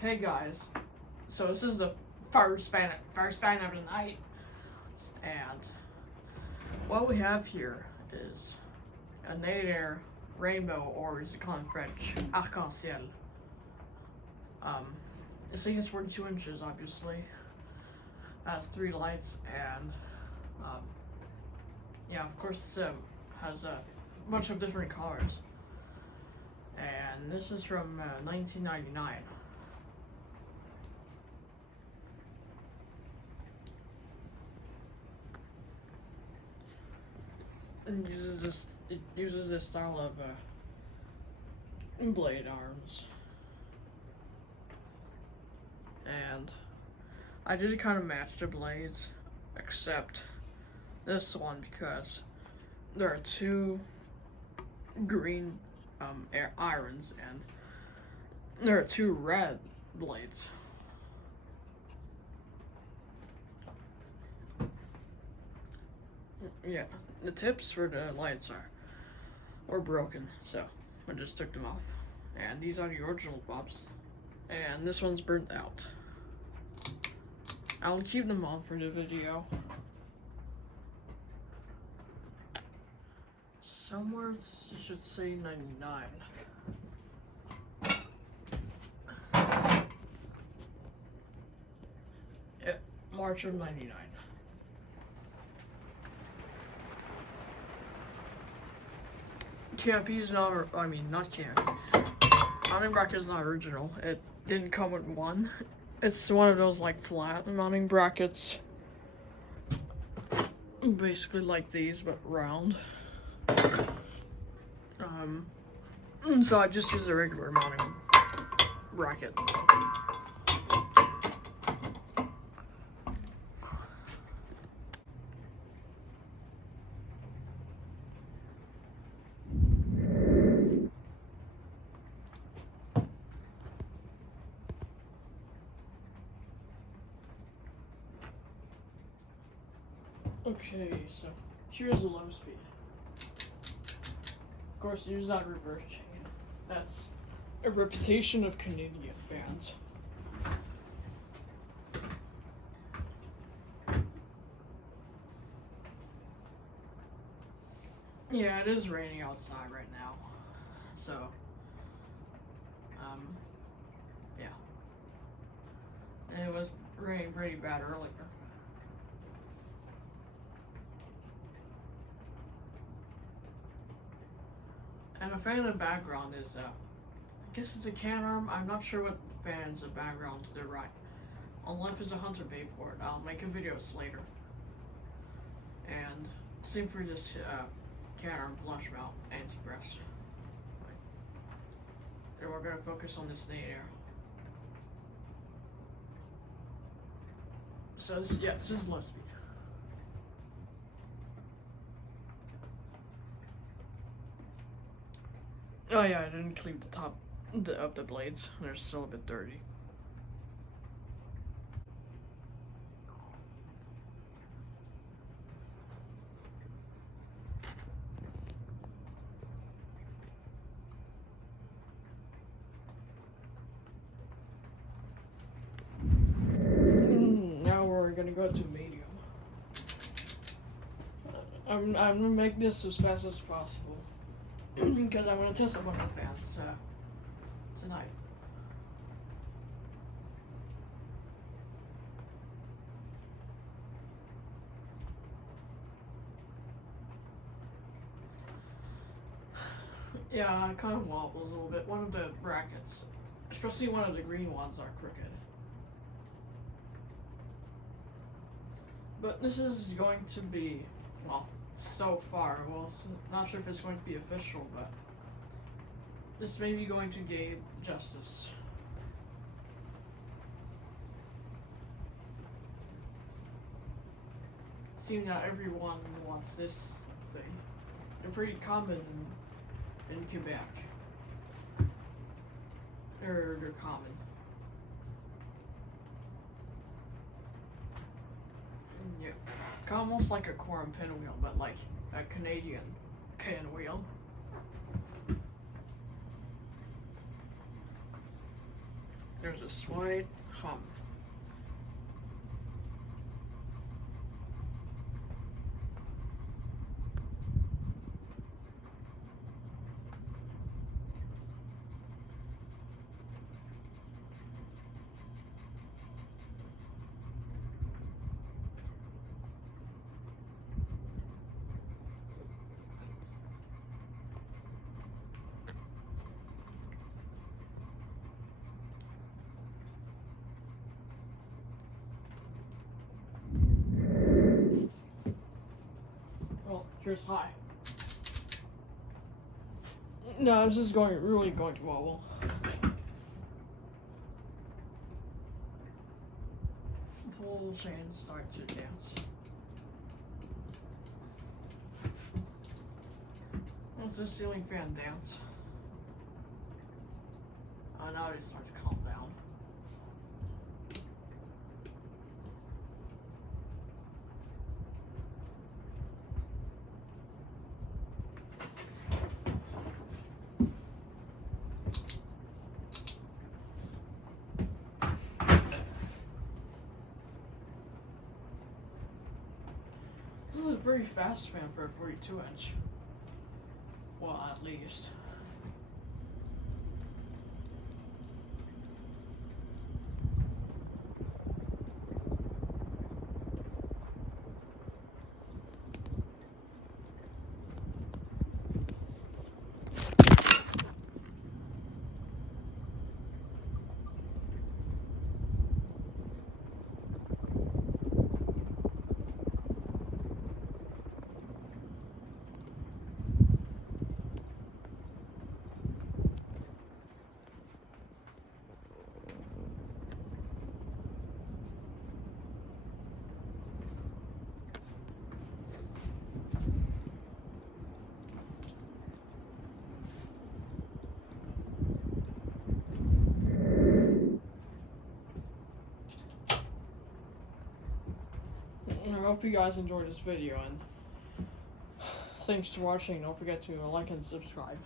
Hey guys, so this is the first fan of the night, and what we have here is a Nadair rainbow, or is it called in French, Arc-en-ciel. It's 42 inches, obviously. Has 3 lights, and yeah, of course, has a bunch of different colors. And this is from 1999. And it uses this style of blade arms. And I did kind of match the blades, except this one, because there are 2 green irons and there are 2 red blades. Yeah, the tips for the lights were broken, so I just took them off. And these are the original bulbs, and this one's burnt out. I'll keep them on for the video. Somewhere it should say 99. Yeah, March of 99. Campy's not, not Campy. Mounting bracket is not original. It didn't come with one. It's one of those like flat mounting brackets. Basically like these, but round. So I just use a regular mounting bracket. Okay, so here's the low speed. Of course, use that reverse chain. That's a reputation of Canadian fans. Yeah, it is raining outside right now, so yeah, and it was raining pretty bad earlier. And a fan in the background is, I guess it's a can arm. I'm not sure what fan's the background to the right. On the left is a Hunter Bayport. I'll make a video later. And same for this can arm flush mount anti-press. And we're gonna focus on this Nadair. So this, yeah, this is low speed. Oh yeah, I didn't clean the top of the blades. They're still a bit dirty. Now we're gonna go to medium. I'm gonna make this as fast as possible. Because I'm going to test a bunch of fans tonight. Yeah, it kind of wobbles a little bit. One of the brackets, especially one of the green ones, are crooked. But this is going to be, well, so far, well, not sure if it's going to be official, but this may be going to Gabe Justice. Seeing that everyone wants this thing. They're pretty common in Quebec. They're common. Yeah. Almost like a quorum pinwheel, but like a Canadian pinwheel. there's a slight hum. Well, here's high. No, this is really going to wobble. The whole chain starts to dance. It's the ceiling fan dance. Oh, now it starts to calm down. This is a pretty fast fan for a 42-inch. Well, at least. I hope you guys enjoyed this video, and thanks for watching. Don't forget to like and subscribe.